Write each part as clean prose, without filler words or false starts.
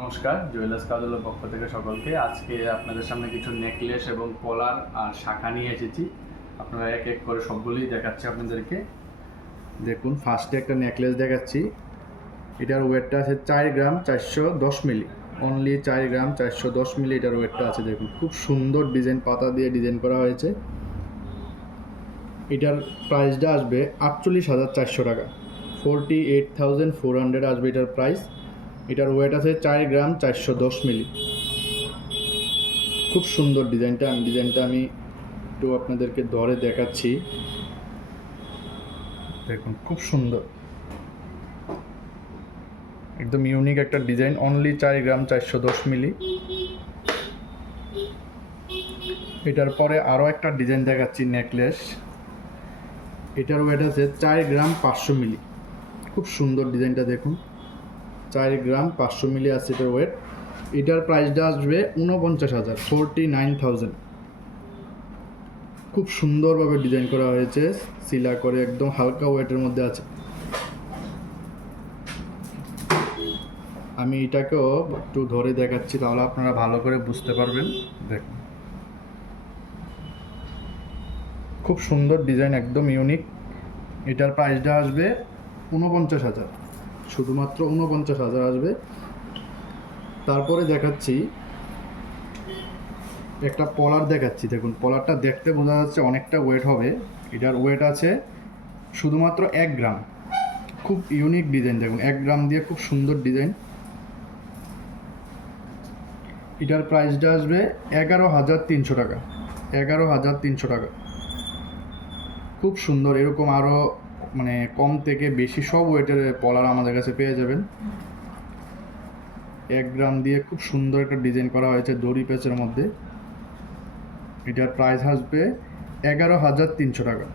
নমস্কার, জুয়েলার্স কাজলের পক্ষ থেকে সকলকে। আজকে আপনাদের সামনে কিছু নেকলেস এবং কলার আর শাখা নিয়ে এসেছি। আপনারা এক এক করে সবগুলোই দেখাচ্ছি আপনাদেরকে। দেখুন, ফার্স্টে একটা নেকলেস দেখাচ্ছি। এটার ওয়েটটা আছে 4 গ্রাম 410 মিলি। অনলি 4 গ্রাম 410 মিলি এটার ওয়েটটা আছে। দেখুন, খুব সুন্দর ডিজাইন, পাতা দিয়ে ডিজাইন করা হয়েছে। এটার প্রাইসটা আসবে 48,400 টাকা। 48,400 আসবে এটার প্রাইস। এটার ওয়েট আছে 4 গ্রাম 410 মিলি। খুব সুন্দর ডিজাইনটা আমি একটু আপনাদেরকে ধরে দেখাচ্ছি। দেখুন, খুব সুন্দর, একদম ইউনিক একটা ডিজাইন। অনলি 4 গ্রাম 410 মিলি। এটার পরে আরও একটা ডিজাইন দেখাচ্ছি, নেকলেস। এটার ওয়েট আছে 4 গ্রাম 500 মিলি। খুব সুন্দর ডিজাইনটা দেখুন, 4 গ্রাম 500 মিলি আছে এটার ওয়েট। এটার প্রাইসটা আসবে 49,000, 49,000। খুব সুন্দরভাবে ডিজাইন করা হয়েছে, সিলা করে, একদম হালকা ওয়েটের মধ্যে আছে। আমি এটাকেও একটু ধরে দেখাচ্ছি, তাহলে আপনারা ভালো করে বুঝতে পারবেন। দেখুন, খুব সুন্দর ডিজাইন, একদম ইউনিক। এটার প্রাইসটা আসবে 49,000, শুধুমাত্র 49,000 আসবে। তারপরে দেখাচ্ছি একটা পলার দেখাচ্ছি। দেখুন, পলারটা দেখতে বোঝা যাচ্ছে অনেকটা ওয়েট হবে। এটার ওয়েট আছে শুধুমাত্র 1 গ্রাম। খুব ইউনিক ডিজাইন, দেখুন 1 গ্রাম দিয়ে খুব সুন্দর ডিজাইন। এটার প্রাইসটা আসবে 11,300 টাকা। 11,300 টাকা। খুব সুন্দর, এরকম আরও কম থেকে বেশি সব ওয়েটের পলার আমাদের কাছে পেয়ে যাবেন। 1 গ্রাম দিয়ে খুব সুন্দর একটা ডিজাইন করা হয়েছে দড়ি পেঁচের মধ্যে। এটার প্রাইস আসবে 11,300 টাকা।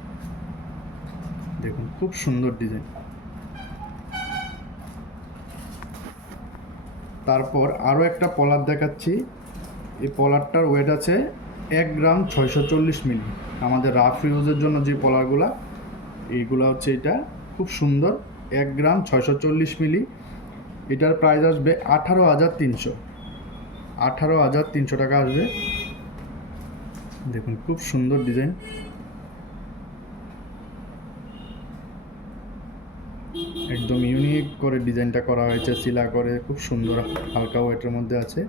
দেখুন, খুব সুন্দর ডিজাইন। তারপর আরও একটা পলার দেখাচ্ছি। এই পলারটার ওয়েট আছে 1 গ্রাম 640 মিলি। আমাদের রাফ ইউজের জন্য যে পলারগুলা, এইগুলা হচ্ছে এটা। খুব সুন্দর, 1 গ্রাম 640 মিলি। এটার প্রাইস আসবে 18,300। 18,300 টাকা আসবে। দেখুন, খুব সুন্দর ডিজাইন। একদম ইউনিক করে ডিজাইনটা করা হয়েছে, সিলা করে, খুব সুন্দর হালকা ওয়েটের মধ্যে আছে।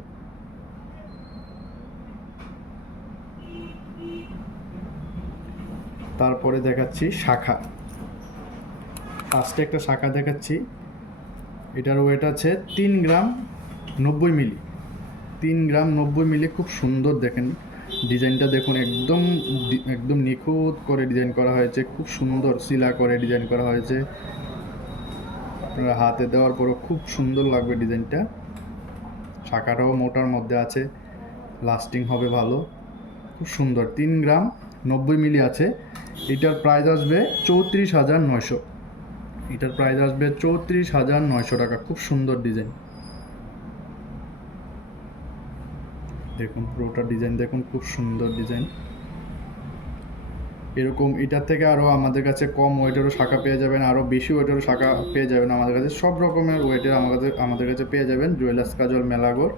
তারপরে দেখাচ্ছি শাখা। ফার্স্টে একটা শাখা দেখাচ্ছি। এটার ওয়েট আছে 3 গ্রাম 90 মিলি। 3 গ্রাম 90 মিলি। খুব সুন্দর, দেখেন ডিজাইনটা দেখুন, একদম নিখুঁত করে ডিজাইন করা হয়েছে। খুব সুন্দর সিলা করে ডিজাইন করা হয়েছে। আপনারা হাতে দেওয়ার পরও খুব সুন্দর লাগবে ডিজাইনটা। শাখাটাও মোটার মধ্যে আছে, লাস্টিং হবে ভালো। খুব সুন্দর, 3 গ্রাম 90 মিলি আছে। এটার প্রাইস আসবে 34,900। এটার প্রাইস আসবে 34,900 টাকা। খুব সুন্দর ডিজাইন। দেখুন, পুরোটা ডিজাইন দেখুন, খুব সুন্দর ডিজাইন। এরকম এটার থেকে আরও আমাদের কাছে কম ওয়েটেরও শাখা পেয়ে যাবেন, আরও বেশি ওয়েটেরও শাখা পেয়ে যাবেন আমাদের কাছে। সব রকমের ওয়েটের আমাদের কাছে পেয়ে যাবেন জুয়েলার্স কাজল মেলাগড়।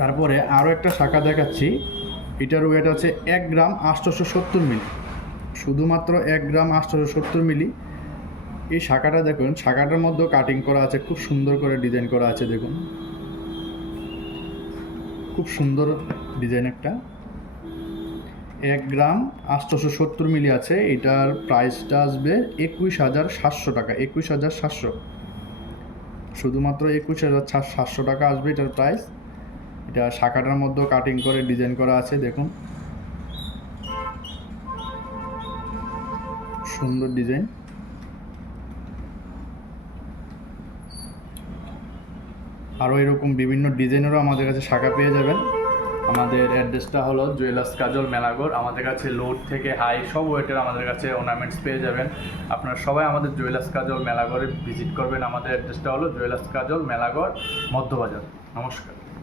তারপরে আরও একটা শাখা দেখাচ্ছি। এটার ওয়েট আছে 1 গ্রাম 870 মিলি। শুধুমাত্র 1 গ্রাম 870 মিলি। এই শাখাটা দেখুন, শাখাটার মধ্যেও কাটিং করা আছে, খুব সুন্দর করে ডিজাইন করা আছে। দেখুন, খুব সুন্দর ডিজাইন একটা। 1 গ্রাম 870 মিলি আছে। এটার প্রাইসটা আসবে 21,700 টাকা। 21,700, শুধুমাত্র 21,700 টাকা আসবে এটার প্রাইস। এটা শাখাটার মধ্যেও কাটিং করে ডিজাইন করা আছে। দেখুন, সুন্দর ডিজাইন। আরও এরকম বিভিন্ন ডিজাইনেরও আমাদের কাছে শাখা পেয়ে যাবেন। আমাদের অ্যাড্রেসটা হলো জুয়েলার্স কাজল মেলাগড়। আমাদের কাছে লোড থেকে হাই সব ওয়েটের আমাদের কাছে অর্নামেন্টস পেয়ে যাবেন। আপনারা সবাই আমাদের জুয়েলার্স কাজল মেলাগড়ে ভিজিট করবেন। আমাদের অ্যাড্রেসটা হলো জুয়েলার্স কাজল মেলাগড়, মধ্যবাজার। নমস্কার।